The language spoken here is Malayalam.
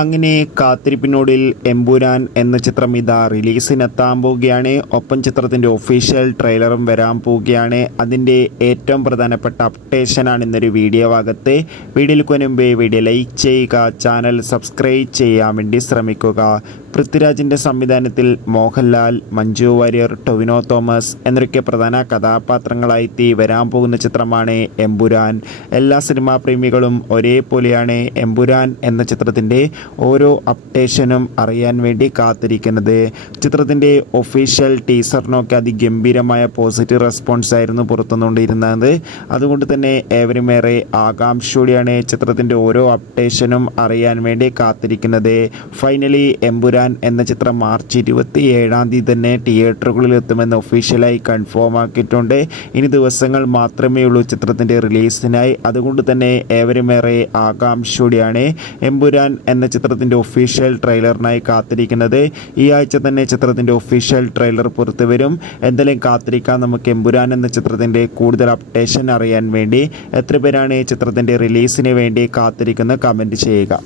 അങ്ങനെ കാത്തിരിപ്പിനൊടുവിൽ എമ്പുരാൻ എന്ന ചിത്രം ഇതാ റിലീസിനെത്താൻ പോവുകയാണ്. ഒപ്പം ചിത്രത്തിൻ്റെ ഒഫീഷ്യൽ ട്രെയിലറും വരാൻ പോവുകയാണ്. അതിൻ്റെ ഏറ്റവും പ്രധാനപ്പെട്ട അപ്ഡേഷനാണ് ഇന്നൊരു വീഡിയോ ഭാഗത്ത്. വീഡിയോയിൽ മുൻപേ വീഡിയോ ലൈക്ക് ചെയ്യുക, ചാനൽ സബ്സ്ക്രൈബ് ചെയ്യാൻ വേണ്ടി ശ്രമിക്കുക. പൃഥ്വിരാജിൻ്റെ സംവിധാനത്തിൽ മോഹൻലാൽ, മഞ്ജു വാര്യർ, ടൊവിനോ തോമസ് എന്നൊക്കെ പ്രധാന കഥാപാത്രങ്ങളായി വരാൻ പോകുന്ന ചിത്രമാണ് എമ്പുരാൻ. എല്ലാ സിനിമാ പ്രേമികളും ഒരേപോലെയാണ് എമ്പുരാൻ എന്ന ചിത്രത്തിൻ്റെ ഓരോ അപ്ഡേഷനും അറിയാൻ വേണ്ടി കാത്തിരിക്കുന്നത്. ചിത്രത്തിൻ്റെ ഒഫീഷ്യൽ ടീസറിനൊക്കെ അതിഗംഭീരമായ പോസിറ്റീവ് റെസ്പോൺസ് ആയിരുന്നു പുറത്തുനിന്നുകൊണ്ടിരുന്നത്. അതുകൊണ്ട് തന്നെ ഏവരും ഏറെ ആകാംക്ഷയോടെയാണ് ചിത്രത്തിൻ്റെ ഓരോ അപ്ഡേഷനും അറിയാൻ വേണ്ടി കാത്തിരിക്കുന്നത്. ഫൈനലി എമ്പുരാൻ എന്ന ചിത്രം മാർച്ച് 27 തന്നെ തിയേറ്ററുകളിൽ എത്തുമെന്ന് ഒഫീഷ്യലായി കൺഫേം ആക്കിയിട്ടുണ്ട്. ഇനി ദിവസങ്ങൾ മാത്രമേ ഉള്ളൂ ചിത്രത്തിൻ്റെ റിലീസിനായി. അതുകൊണ്ട് തന്നെ ഏവരും ഏറെ ആകാംക്ഷയോടെയാണ് എമ്പുരാൻ എന്ന ചിത്രത്തിൻ്റെ ഒഫീഷ്യൽ ട്രെയിലറിനായി കാത്തിരിക്കുന്നത്. ഈ ആഴ്ച തന്നെ ചിത്രത്തിൻ്റെ ഒഫീഷ്യൽ ട്രെയിലർ പുറത്തു വരും. എന്തായാലും കാത്തിരിക്കാൻ നമുക്ക് എമ്പുരാൻ എന്ന ചിത്രത്തിൻ്റെ കൂടുതൽ അപ്ഡേഷൻ അറിയാൻ വേണ്ടി. എത്ര പേരാണ് ചിത്രത്തിൻ്റെ റിലീസിന് വേണ്ടി കാത്തിരിക്കുന്നത് കമൻറ്റ് ചെയ്യുക.